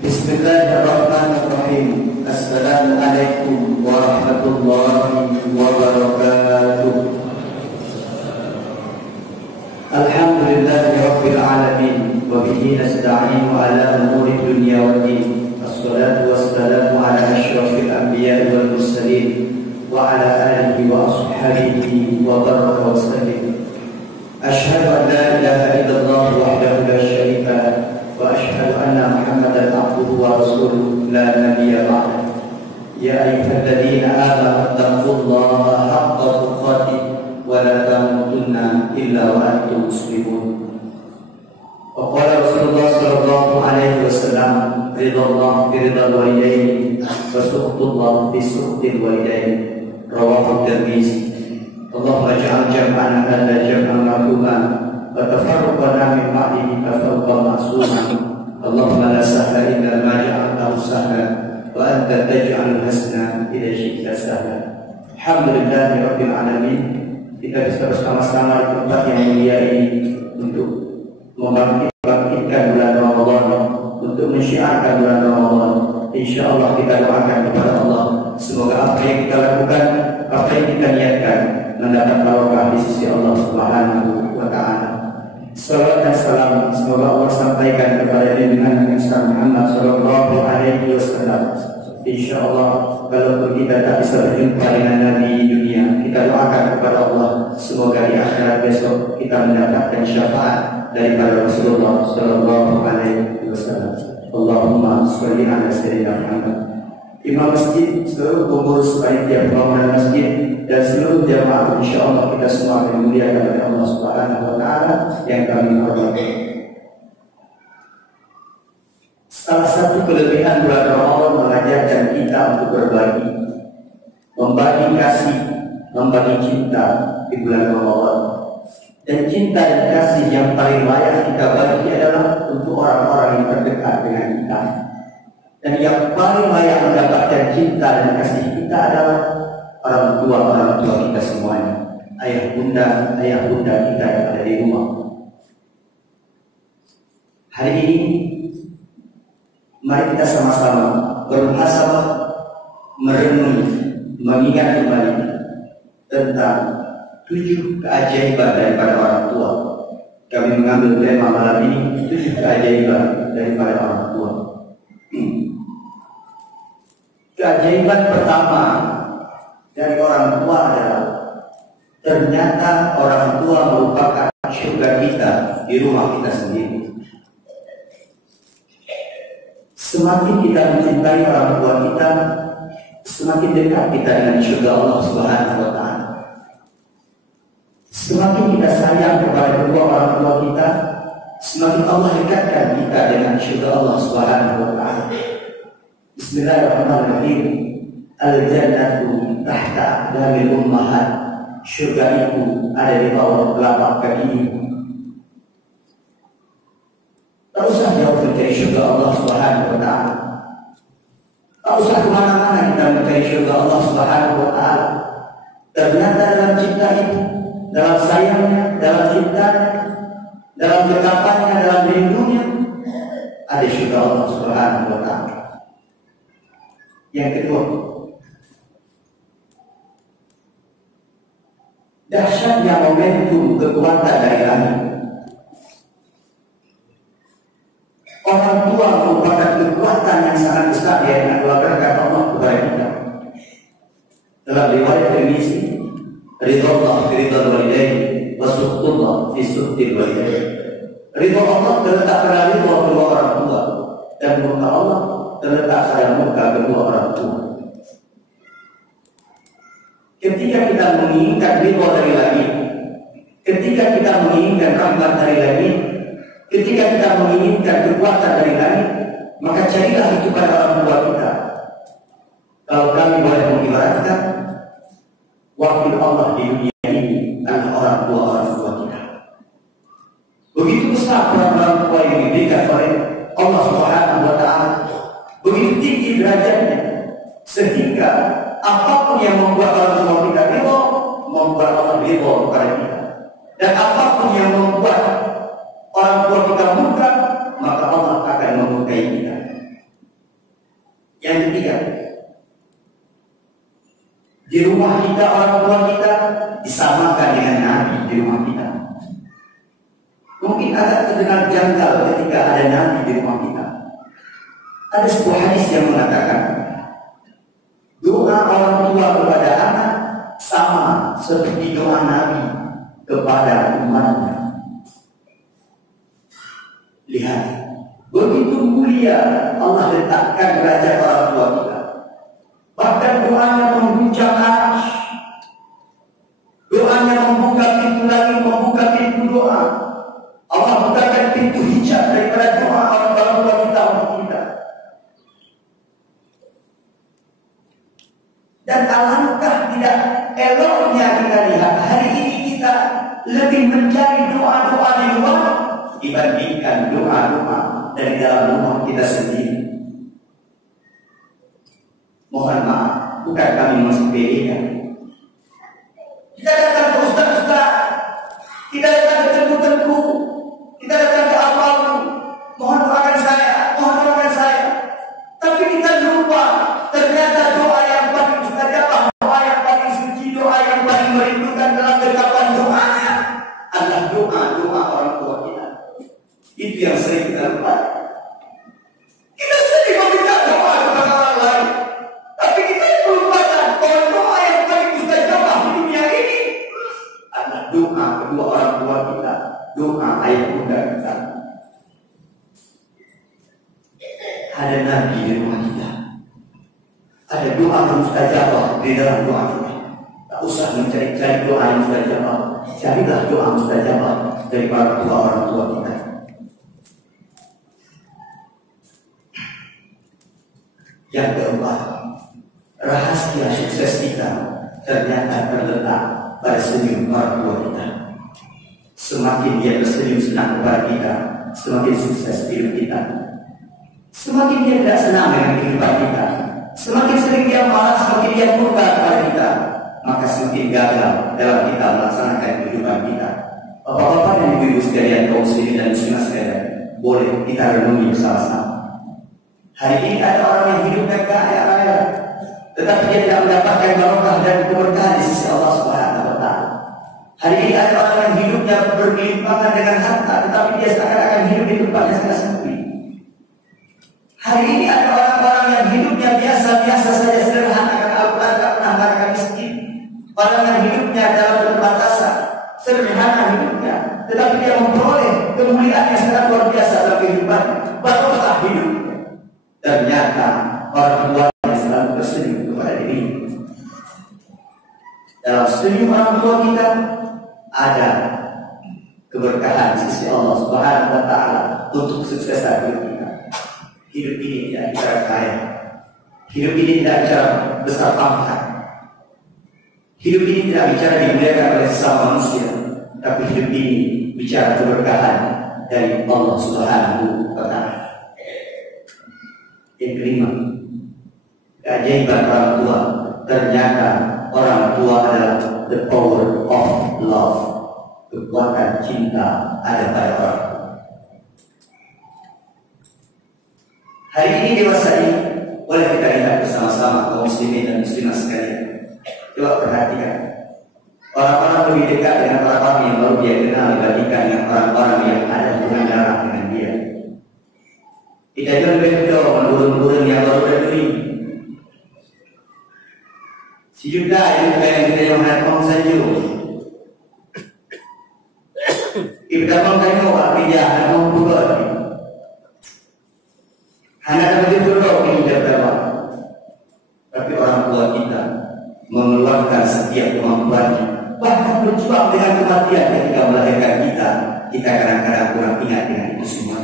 Bismillahirrahmanirrahim. Assalamualaikum warahmatullahi wabarakatuh. Alhamdulillahi rabbil alamin wa bihi nasta'inu ala umuri dunya waddin. Assalatu wassalamu ala asyrafil anbiya'i wal mursalin wa ala alihi wa ashabihi wa baraka wa sallim. Asyhadu an la ilaha illallah wahdahu la syarika lah wa asyhadu anna Muhammadan abduhu wa rasuluhu la nabiyya ba'dah. Ya ayyuhalladzina amanu taqullaha haqqa tuqatih wa la tamutunna illa wa antum muslimun. Wa qala Rasulullah sallallahu alaihi wasallam, ridallahu fi ridal walidaini wa sukhutullah fi sukhtil walidaini. Rawahu Tirmizi. Allahumma ja'al jam'ana hadza jam'an marhuman wa tafarraqana min ba'dihi tafarruqan ma'suman. Allahumma la sahla illa ma ja'altahu sahla wa anta taj'alul hasna idza syi'ta sahla. Alhamdulillahi rabbil alamin. Kita bisa bersama-sama di tempat yang mulia ini untuk membangkitkan bulan Ramadan, untuk mensyiarkan bulan Ramadan. Insyaallah kita doakan kepada Allah, semoga apa yang kita lakukan, apa yang kita niatkan mendapat barokah di sisi Allah Subhanahu wa taala. Salawat dan salam semoga Allah sampaikan kepada junjungan Nabi Muhammad sallallahu alaihi wasallam. Insyaallah kalau kita tak bisa berjumpa dengan Nabi di dunia, kita doakan kepada Allah semoga di akhirat besok kita mendapatkan syafaat daripada Rasulullah sallallahu alaihi wasallam. Allahumma sholli ala sayyidina Muhammad. Imam masjid, seluruh pengurus panitia pembangunan masjid dan seluruh jamaah, insyaallah kita semua akan dimuliakan oleh Allah Subhanahu wa taala yang kami hormati. Salah satu kelebihan bulan Ramadan mengajarkan kita untuk berbagi, membagi kasih, membagi cinta di bulan Ramadan. Dan cinta dan kasih yang paling layak kita bagi adalah untuk orang-orang yang terdekat dengan kita. Dan yang paling layak mendapatkan cinta dan kasih kita adalah orang tua kita semuanya, ayah bunda kita yang ada di rumah. Hari ini mari kita sama-sama bermuhasabah, merenungi, mengingat kembali tentang 7 keajaiban daripada orang tua. Kami mengambil tema malam ini 7 keajaiban daripada orang tua. Keajaiban pertama dari orang tua adalah ternyata orang tua merupakan surga kita di rumah kita sendiri. Semakin kita mencintai orang tua kita, semakin dekat kita dengan surga Allah Subhanahu wa taala. Semakin kita sayang kepada kedua orang tua kita, semakin Allah dekatkan kita dengan surga Allah Subhanahu wa taala. Bismillahirrahmanirrahim. Al-jannatu tahta aqdamil ummahat. Surga itu ada di bawah telapak kaki ibu. Tak usah jauh mencari surga Allah Subhanahu wa taala. Tak usah kemana-mana kita mencari surga Allah Subhanahu wa taala. Ternyata dalam cinta itu, dalam sayangnya, dalam cintanya, dalam dekapannya, dalam lindungnya, ada surga Allah Subhanahu wa taala. Yang kedua, dahsyatnya momentum kekuatan dari langit. Orang tua merupakan kekuatan yang sangat besar yang anugerahkan Allah kepada kita. Dalam riwayat Tirmizi, ridallahu fi ridal walidaini wa sukhutullah fi sukhtil walidaini. Ridha Allah terletak pada ridha kedua orang tua, dan murka Allah terletak pada murka kedua orang tua. Ketika kita menginginkan ridha dari langit, ketika kita menginginkan rahmat dari langit, ketika kita menginginkan kekuatan dari langit, maka carilah itu pada orang tua kita. Kalau kami boleh mengibaratkan, wakil Allah di dunia ini adalah orang tua kita. Begitu besar orang tua yang diberikan oleh Allah Subhanahu wa taala, begitu tinggi derajatnya, sehingga apapun yang membuat orang tua kita ridho, membuat Allah ridho kepada kita. Dan apapun yang membuat orang tua kita murka, maka Allah akan memurkai kita. Yang ketiga, di rumah kita orang tua kita disamakan dengan Nabi di rumah kita. Mungkin agak terdengar janggal ketika ada Nabi di rumah kita. Ada sebuah hadis yang mengatakan doa orang tua kepada anak sama seperti doa Nabi kepada umatnya. Lihat, begitu mulia Allah letakkan derajat orang tua kita. Bahkan doanya mengguncang arsy. Doanya membuka pintu lagi, membuka pintu doa. Allah bukakan pintu hijab daripada doa orang tua kita untuk kita. Dan alangkah tidak eloknya kita lihat hari ini kita lebih mencari doa-doa di luar dibandingkan doa-doa dari dalam rumah kita sendiri. Mohon maaf, bukan kami mensepelekan. Kita datang ke ustaz-ustaz, kita datang ke tengku-tengku, kita datang ke apapun, mohon doakan saya, mohon doakan saya. Tapi kita lupa ternyata doa yang paling mustajabah, doa yang paling suci, doa yang paling merindukan dalam dekapan doanya adalah doa-doa orang tua kita. Itu yang sering kita lupa. Kita sering meminta doa kepada orang lain, tapi kita melupakan bahwa doa yang paling mustajabah di dunia ini adalah doa kedua orang tua kita, doa ayah bunda kita. Ada Nabi di rumah kita, ada doa mustajabah di dalam doa kita. Tak usah mencari-cari doa yang mustajabah, carilah doa mustajabah dari para tua orang tua kita. Yang keempat, rahasia sukses kita ternyata terletak pada senyum orang tua kita. Semakin dia tersenyum senang kepada kita, semakin sukses hidup kita. Semakin dia tidak senang dengan kehidupan kita, semakin sering dia marah, semakin dia murka kepada kita, maka semakin gagal dalam kita melaksanakan kehidupan kita. Bapak-bapak dan ibu-ibu sekalian, kaum muslimin dan muslimat sekalian, boleh kita renungi bersama-sama. Hari ini ada orang yang hidupnya kaya-kaya, tetapi dia tidak mendapatkan barokah dan keberkahan di sisi Allah Subhanahu wa Ta'ala. Hari ini ada orang yang hidupnya bergelimpangan dengan harta, tetapi dia seakan-akan hidup di tempat yang sangat sempit. Hari ini ada orang-orang yang hidupnya biasa-biasa saja, sederhana, karena Al-Quran tak pernah mengatakan miskin. Orang yang hidupnya dalam keterbatasan, sederhana hidupnya, tetapi dia memperoleh kemuliaan yang sangat luar biasa dalam kehidupan, barokah hidupnya. Ternyata orang tua yang selalu tersenyum kepada diri. Dalam senyum orang tua kita ada keberkahan di sisi Allah Subhanahu wa Ta'ala untuk kesuksesan hidup kita. Hidup ini tidak bicara kaya, hidup ini tidak bicara besar pangkat, hidup ini tidak bicara dimuliakan oleh sesama manusia, tapi hidup ini bicara keberkahan dari Allah Subhanahu wa Ta'ala. Yang kelima, keajaiban orang tua. Ternyata orang tua adalah the power of love. Kekuatan cinta ada pada orang tua. Hari ini dewasa ini boleh kita lihat bersama-sama kaum muslimin dan muslimat sekalian. Coba perhatikan, orang-orang lebih dekat dengan orang-orang yang baru dia kenal dibandingkan dengan orang-orang yang ada hubungan darah dengan dia. Kita jangan berdoa menurun-menurun yang baru berdiri. Si Yuda yang kita yang handphone saja. Ibu dapat kamu artinya handphone juga. Hanya dapat berdoa ini berdoa. Tapi orang tua kita mengeluarkan setiap kemampuannya, bahkan berjuang dengan kematian ketika melahirkan kita. Kita kadang-kadang kurang ingat dengan itu semua.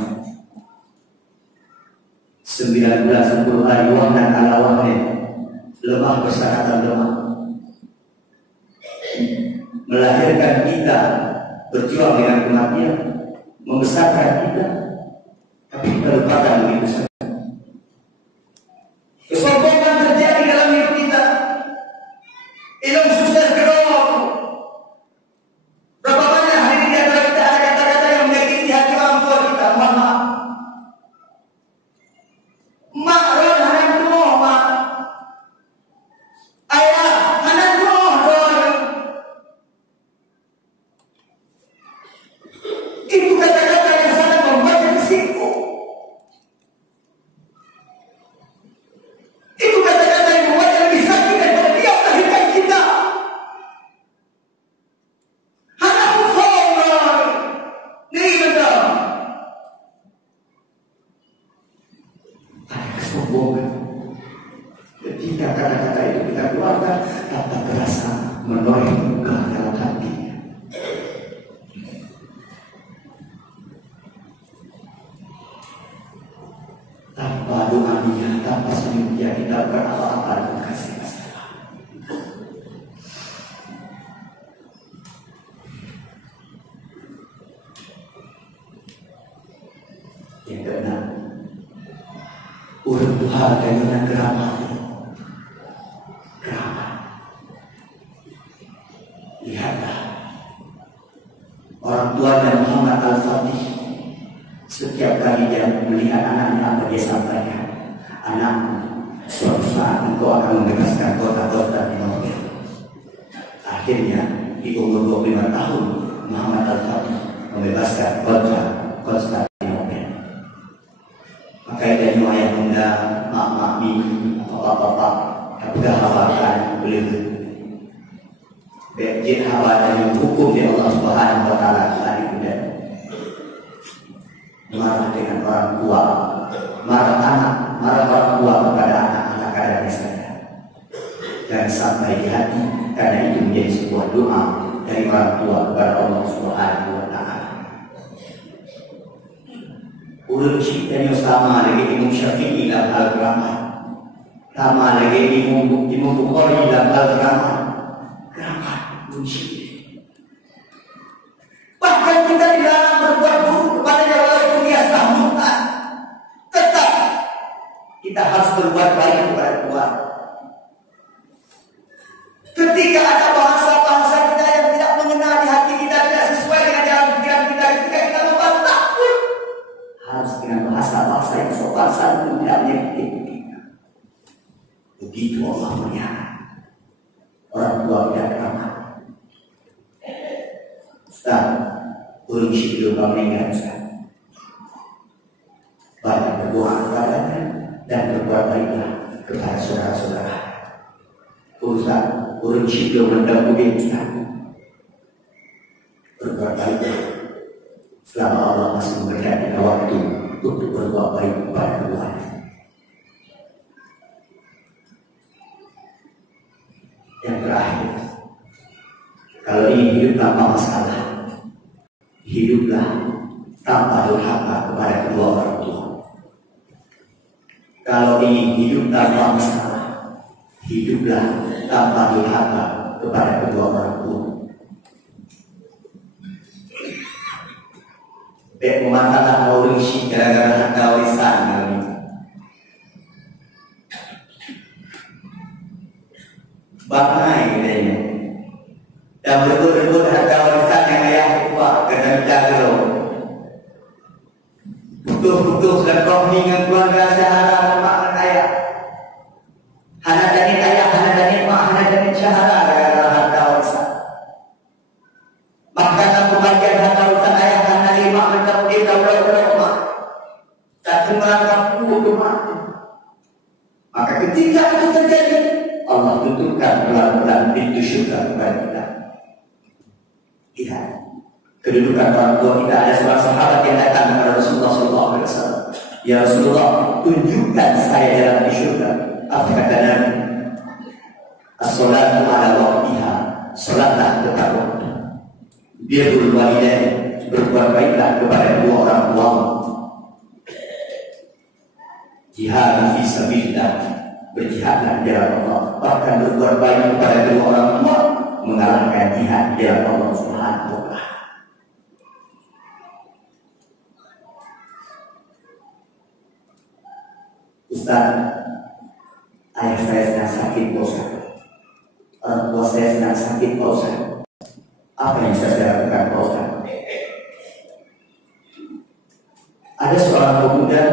9 bulan 10 hari wahnan ala wahnin, lemah bersangkatan lemah, melahirkan kita, berjuang dengan kematian, membesarkan kita, tapi kita lupakan begitu saja. Kesombongan terjadi dalam hidup kita. Ilmu sukses gerok. Berapa banyak hari ini antara kita ada kata-kata yang menyakiti hati orang tua kita. Mohon maaf. Mak ron hanam tuh, kesombongan. Ketika kata-kata itu kita keluarkan, kata terasa menoreh ke dalam hati. Tanpa doa dia, tanpa senyum dia, kita berapa-apa dengan kasih masalah. Yang keenam, urut Tuhan dengan geramah. Lihatlah orang tuanya Muhammad Al-Fatih, setiap kali dia melihat anaknya apa dia sampaikan, anak, suatu saat engkau akan membebaskan kota-kota di Nobel. Akhirnya di umur 25 tahun Muhammad Al-Fatih membebaskan kota Konstantinopel. Maka itu ayah bunda, mak-mak, bibi, bapak-bapak, sudah hafalan beliau. Berjid hawa dan hukum di Allah Subhanahu wa Ta'ala tadi kemudian marah dengan orang tua, marah anak, marah orang tua kepada anak-anak kadarnya saja. Dan sampai di hati, karena itu menjadi sebuah doa dari orang tua kepada Allah Subhanahu wa Ta'ala. Urut ciptanya sama lagi Imam Syafi'i dalam Al-Qur'an, sama lagi Imam Bukhari dalam Al-Qur'an. Bahkan kita dilarang berbuat buruk kepadanya walaupun dia sudah murtad, tetap kita harus berbuat baik kepada Tuhan. Ketika ada bahasa-bahasa kita yang tidak mengena di hati kita, tidak sesuai dengan jalan pikiran kita, ketika kita membantah pun harus dengan bahasa-bahasa yang sopan santun, tidak menyakiti kita. Begitu Allah melihat orang tua tidak ramah. Ustaz, urus hidup kami dengan Ustaz. Banyak berdoa kepadanya dan berbuat baiklah kepada saudara-saudara. Ustaz, urus hidup mendampingi Ustaz. Berbuat baiklah selama Allah masih memberikan kita waktu untuk berbuat baik kepada Tuhan. Yang terakhir, kalau ingin hidup tanpa masalah, hiduplah tanpa durhaka kepada kedua orang tua. Kalau ingin hidup tanpa masalah, hiduplah tanpa durhaka kepada kedua orang tua. Bek memantakan maurisi gara-gara harta warisan kami. Bangai katanya. Dan betul-betul harta warisan yang ayah tua kena jaga. Butuh-butuh dan kau dengan keluarga syahara mak dan ayah. Hana dan ayah, hana dan mak, hana dan syahara gara-gara harta warisan. Bahkan dalam pembagian harta warisan ayah, hana lima macam dia mak. Tak melangkah puluh mati. Maka ketika itu terjadi, Allah tutupkan pelan-pelan pintu syurga kepada kita. Lihat, kedudukan orang tua kita. Ada seorang sahabat yang datang kepada Rasulullah SAW. Ya Rasulullah, tunjukkan saya jalan di syurga. Apa kata Nabi? As-salatu ala waqtiha, salatlah tepat waktu. Birrul walidain, berbuat baiklah kepada dua orang tua. Jihad fi sabilillah, berjihadlah di jalan Allah. Bahkan berbuat baik kepada kedua orang tua mengalahkan jihad di jalan Allah Subhanahu wa Ta'ala. Ustaz, ayah saya sedang sakit, Pak Ustaz. Orang tua saya sedang sakit, Pak Ustaz. Apa yang bisa saya lakukan, Pak Ustaz? Ada seorang pemuda,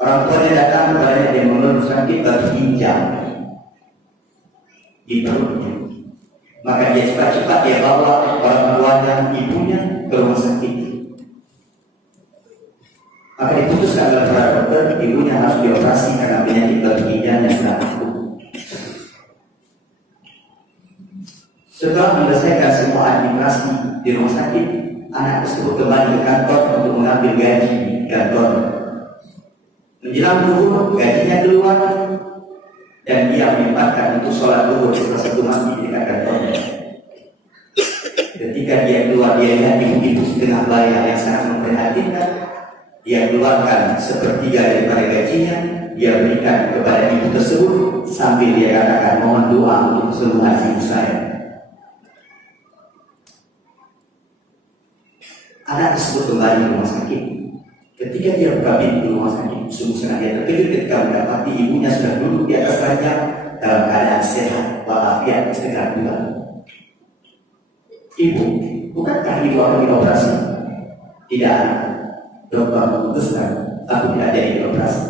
orang tuanya datang kepadanya, dia mengeluh sakit bagi ginjal di perutnya. Maka dia cepat-cepat dia bawa orang tuanya, ibunya ke rumah sakit. Maka diputuskan oleh para dokter, ibunya harus dioperasi karena penyakit bagi ginjal yang sedang akut. Setelah menyelesaikan semua administrasi di rumah sakit, anak tersebut kembali ke kantor untuk mengambil gaji di kantor. Menjelang zuhur gajinya keluar dan dia menyempatkan untuk sholat zuhur di salah satu masjid di dekat kantornya. Ketika dia keluar, dia lihat ibu-ibu setengah bayar yang sangat memprihatinkan. Dia keluarkan sepertiga daripada gajinya, dia berikan kepada ibu tersebut sambil dia katakan, mohon doa untuk kesembuhan ibu saya. Anak tersebut kembali ke rumah sakit. Ketika dia buka pintu rumah sakit, sungguh sangat dia terkejut ketika mendapati ibunya sudah duduk di atas ranjang dalam keadaan sehat walafiat setengah bulan. Ibu, bukankah ibu akan dioperasi? Tidak, dokter memutuskan aku tidak jadi dioperasi.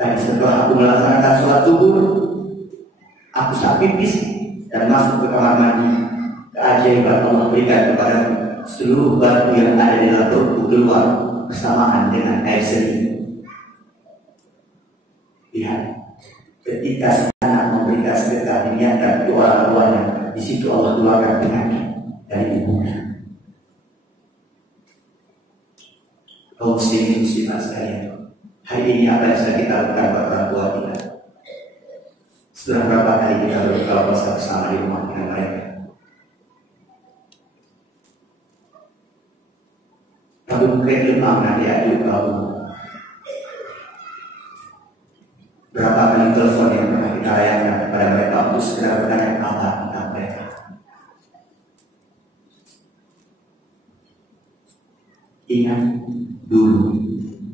Dan setelah aku melaksanakan sholat subuh, aku tak pipis dan masuk ke kamar mandi. Keajaiban Allah berikan kepada seluruh batu yang ada di dalam perutku keluar bersamaan dengan air seni. Lihat, ketika anak memberikan sedekah diniatkan ke orang tuanya, di situ Allah keluarkan penyakit dari ibunya. Kaum muslimin muslimat sekalian, hari ini apa yang sudah kita lakukan buat orang tua kita? Sudah berapa kali kita berbuka puasa bersama di rumah dengan mereka? Kamu mungkin lemah nanti adik kamu. Berapa kali telepon yang pernah kita layangkan kepada mereka untuk segera bertanya kabar tentang mereka? Ingat dulu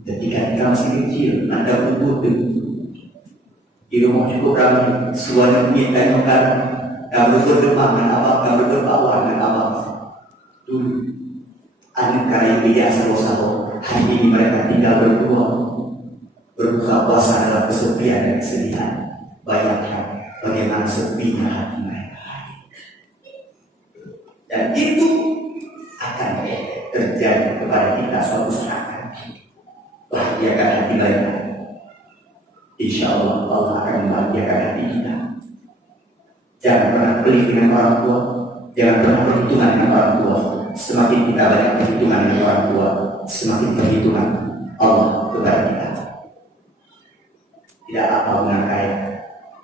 ketika kita masih kecil, Anda umur di rumah cukup ramai, suara bunyi tanyakan, kamu berdoa dengan apa, kamu berdoa dengan apa. Dulu anak yang biasa sabo, hari ini mereka tinggal berdua, berbuka puasa dalam kesepian dan kesedihan. Bayangkan bagaimana sepinya hati mereka. Dan itu akan terjadi kepada kita suatu saat. Bahagiakan hati mereka. Insya Allah Allah akan membahagiakan hati kita. Jangan pernah pelit dengan orang tua, jangan pernah perhitungan dengan orang tua. Semakin kita banyak perhitungan dengan orang tua, semakin perhitungan Allah kepada kita. Tidak apa guna kaya,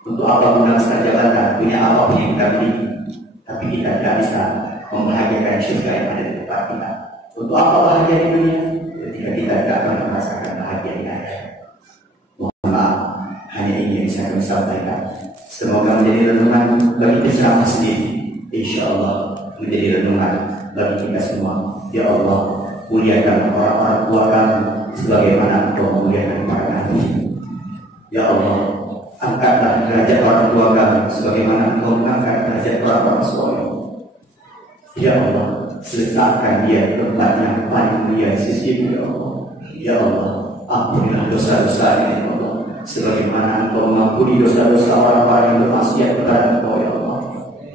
untuk apa guna besar jabatan, punya apa yang kita miliki, tapi kita tidak bisa membahagiakan syurga yang ada di depan kita. Untuk apa bahagia di dunia ketika kita tidak akan merasakan bahagia di akhirat? Mohon maaf, hanya ini yang bisa kami sampaikan. Semoga menjadi renungan bagi kita sendiri. Insya Allah menjadi renungan bagi kita semua. Ya Allah, muliakan orang-orang tua kami sebagaimana Engkau memuliakan para nabi. Ya Allah, angkatlah derajat orang tua kami sebagaimana Engkau mengangkat derajat orang-orang soleh. Ya Allah, letakkan dia tempat yang paling mulia di sisi-Mu. Ya Allah, ya Allah, ampunilah dosa-dosanya. Ya Allah, sebagaimana Engkau mengampuni dosa-dosa orang-orang yang bermaksiat kepada Engkau. Ya Allah,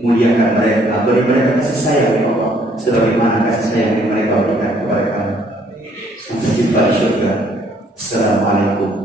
muliakan mereka, beri mereka kasih sayang. Ya Allah, sebagaimana kasih sayang yang mereka berikan kepada kami. Sampai jumpa di surga. Assalamualaikum